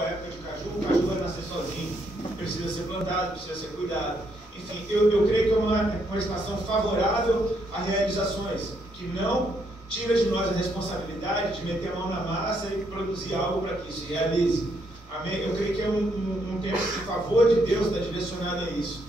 chegou a época de o caju vai nascer sozinho, precisa ser plantado, precisa ser cuidado. Enfim, eu creio que é uma estação favorável a realizações, que não tira de nós a responsabilidade de meter a mão na massa e produzir algo para que isso se realize. Amém? Eu creio que é um tempo de favor de Deus está direcionado a isso.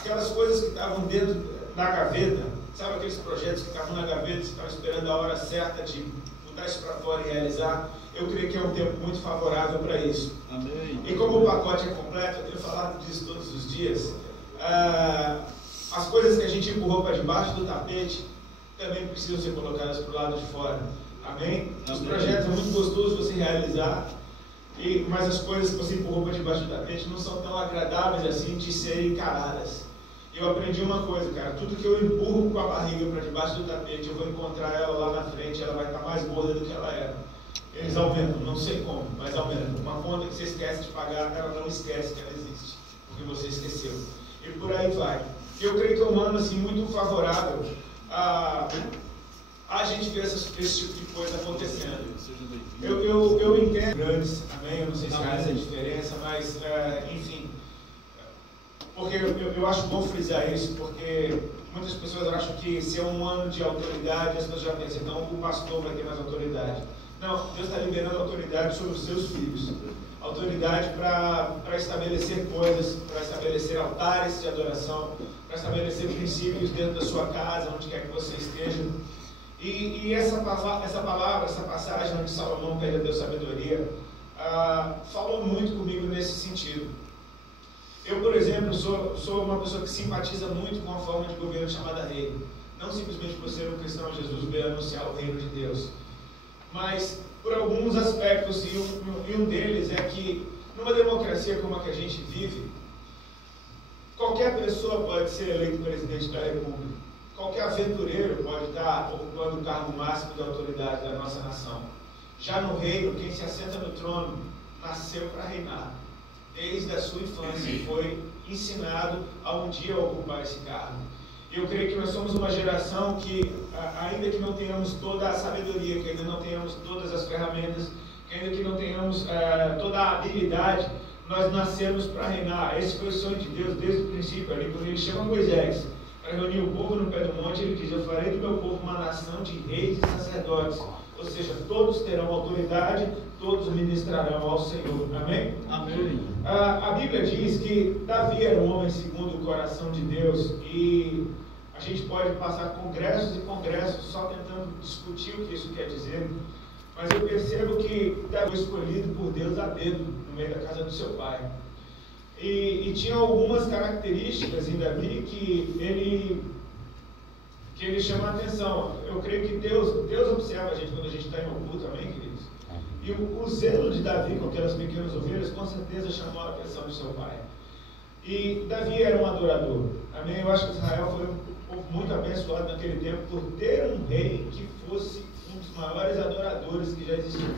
Aquelas coisas que estavam dentro da gaveta, sabe aqueles projetos que estavam na gaveta, que estavam esperando a hora certa de botar isso para fora e realizar, eu creio que é um tempo muito favorável para isso. Amém. E como o pacote é completo, eu tenho falado disso todos os dias, as coisas que a gente empurrou para debaixo do tapete também precisam ser colocadas para o lado de fora. Amém? Os projetos é muito gostoso você realizar, mas as coisas que você empurrou para debaixo do tapete não são tão agradáveis assim de serem encaradas. Eu aprendi uma coisa, cara, tudo que eu empurro com a barriga para debaixo do tapete, eu vou encontrar ela lá na frente, ela vai estar mais gorda do que ela era. Eles aumentam, não sei como, mas aumentam. Uma conta que você esquece de pagar, ela não esquece que ela existe, porque você esqueceu. E por aí vai. Eu creio que é um ano assim, muito favorável a gente ver esse tipo de coisa acontecendo. Eu entendo grandes, amém? Eu não sei se faz essa diferença, mas enfim. Porque eu acho bom frisar isso, porque muitas pessoas acham que se é um ano de autoridade, as pessoas já pensam, então o pastor vai ter mais autoridade. Não, Deus está liberando autoridade sobre os seus filhos. Autoridade para estabelecer coisas, para estabelecer altares de adoração, para estabelecer princípios dentro da sua casa, onde quer que você esteja. E essa palavra, essa passagem onde Salomão pede a Deus sabedoria, falou muito comigo nesse sentido. Eu, por exemplo, sou uma pessoa que simpatiza muito com a forma de governo chamada reino. Não simplesmente por ser um cristão, Jesus veio anunciar o reino de Deus. Mas por alguns aspectos, e um deles é que numa democracia como a que a gente vive, qualquer pessoa pode ser eleito presidente da República. Qualquer aventureiro pode estar ocupando o cargo máximo de autoridade da nossa nação. Já no reino, quem se assenta no trono nasceu para reinar. Desde a sua infância foi ensinado a um dia ocupar esse cargo. Eu creio que nós somos uma geração que, ainda que não tenhamos toda a sabedoria, que ainda não tenhamos todas as ferramentas, que ainda que não tenhamos toda a habilidade, nós nascemos para reinar. Esse foi o sonho de Deus desde o princípio. Ali, quando ele chama Moisés para reunir o povo no pé do monte, ele diz: eu farei do meu povo uma nação de reis e sacerdotes. Ou seja, todos terão autoridade, todos ministrarão ao Senhor. Amém? Amém. A Bíblia diz que Davi era um homem segundo o coração de Deus, e a gente pode passar congressos e congressos só tentando discutir o que isso quer dizer, mas eu percebo que Davi foi escolhido por Deus a dedo no meio da casa do seu pai. E tinha algumas características em Davi que ele chama a atenção. Eu creio que Deus observa a gente quando a gente está em oculto, amém, queridos? E o zelo de Davi com aquelas pequenas ovelhas com certeza chamou a atenção do seu pai. E Davi era um adorador, amém? Eu acho que Israel foi um povo muito abençoado naquele tempo por ter um rei que fosse um dos maiores adoradores que já existiu.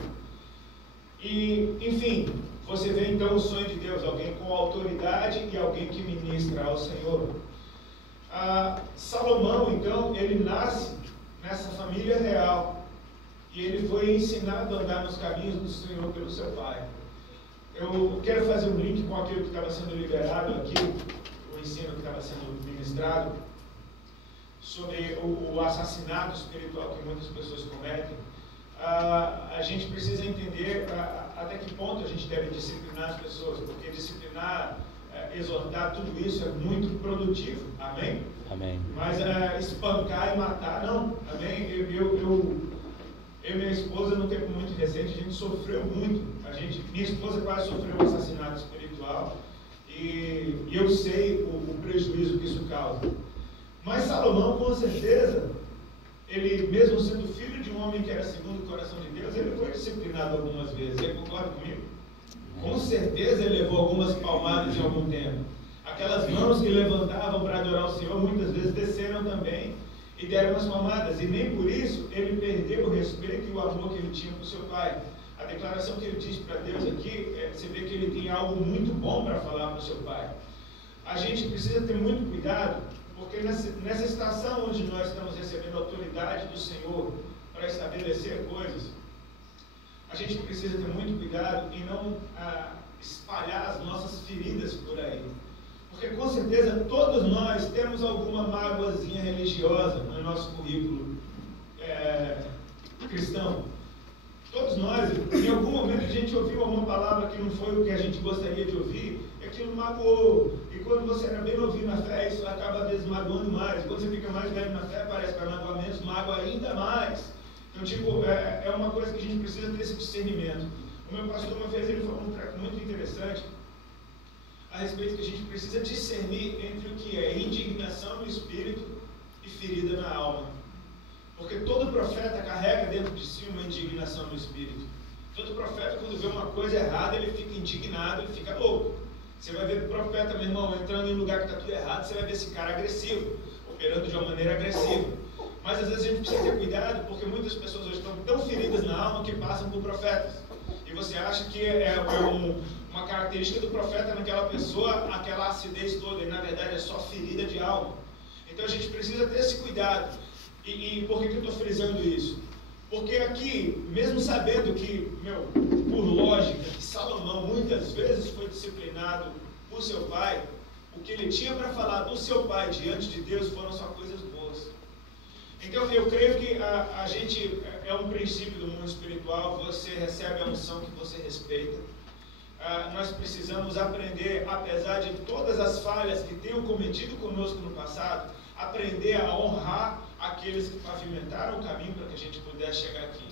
E, enfim, você vê então o sonho de Deus, alguém com autoridade e alguém que ministra ao Senhor. Salomão, então, ele nasce nessa família real e ele foi ensinado a andar nos caminhos do Senhor pelo seu pai. Eu quero fazer um link com aquilo que estava sendo liberado aqui, o ensino que estava sendo ministrado sobre o assassinato espiritual que muitas pessoas cometem. A gente precisa entender até que ponto a gente deve disciplinar as pessoas, porque disciplinar, exortar, tudo isso é muito produtivo, amém? Amém. Mas espancar e matar, não, amém? Eu e minha esposa, no tempo muito recente, a gente sofreu muito. Minha esposa quase sofreu um assassinato espiritual e eu sei o prejuízo que isso causa. Mas Salomão, com certeza, ele, mesmo sendo filho de um homem que era segundo o coração de Deus, ele foi disciplinado algumas vezes. Você concorda comigo? Com certeza ele levou algumas palmadas em algum tempo. Aquelas mãos que levantavam para adorar o Senhor, muitas vezes desceram também e deram umas palmadas. E nem por isso ele perdeu o respeito e o amor que ele tinha para o seu pai. A declaração que ele diz para Deus aqui, você vê que ele tem algo muito bom para falar para o seu pai. A gente precisa ter muito cuidado, porque nessa estação onde nós estamos recebendo a autoridade do Senhor para estabelecer coisas, a gente precisa ter muito cuidado em não espalhar as nossas feridas por aí. Porque com certeza todos nós temos alguma mágoazinha religiosa no nosso currículo cristão. Todos nós, em algum momento a gente ouviu alguma palavra que não foi o que a gente gostaria de ouvir, e aquilo magoou. E quando você era bem novinho na fé, isso acaba às vezes magoando mais. Quando você fica mais velho na fé, parece que vai magoar menos, magoa ainda mais. Então, é uma coisa que a gente precisa ter esse discernimento. O meu pastor, uma vez, ele falou um treco muito interessante a respeito que a gente precisa discernir entre o que é indignação no espírito e ferida na alma. Porque todo profeta carrega dentro de si uma indignação no espírito. Todo profeta, quando vê uma coisa errada, ele fica indignado, ele fica louco. Você vai ver o profeta, meu irmão, entrando em um lugar que está tudo errado, você vai ver esse cara agressivo, operando de uma maneira agressiva. Mas às vezes a gente precisa ter cuidado, porque muitas pessoas hoje estão tão feridas na alma que passam por profetas. E você acha que uma característica do profeta naquela pessoa, aquela acidez toda, e na verdade é só ferida de alma. Então a gente precisa ter esse cuidado. E por que eu estou frisando isso? Porque aqui, mesmo sabendo que, por lógica, que Salomão muitas vezes foi disciplinado por seu pai, o que ele tinha para falar do seu pai diante de Deus foram só coisas boas. Então eu creio que a gente é um princípio do mundo espiritual, você recebe a unção que você respeita. Nós precisamos aprender, apesar de todas as falhas que tenham cometido conosco no passado, aprender a honrar aqueles que pavimentaram o caminho para que a gente pudesse chegar aqui.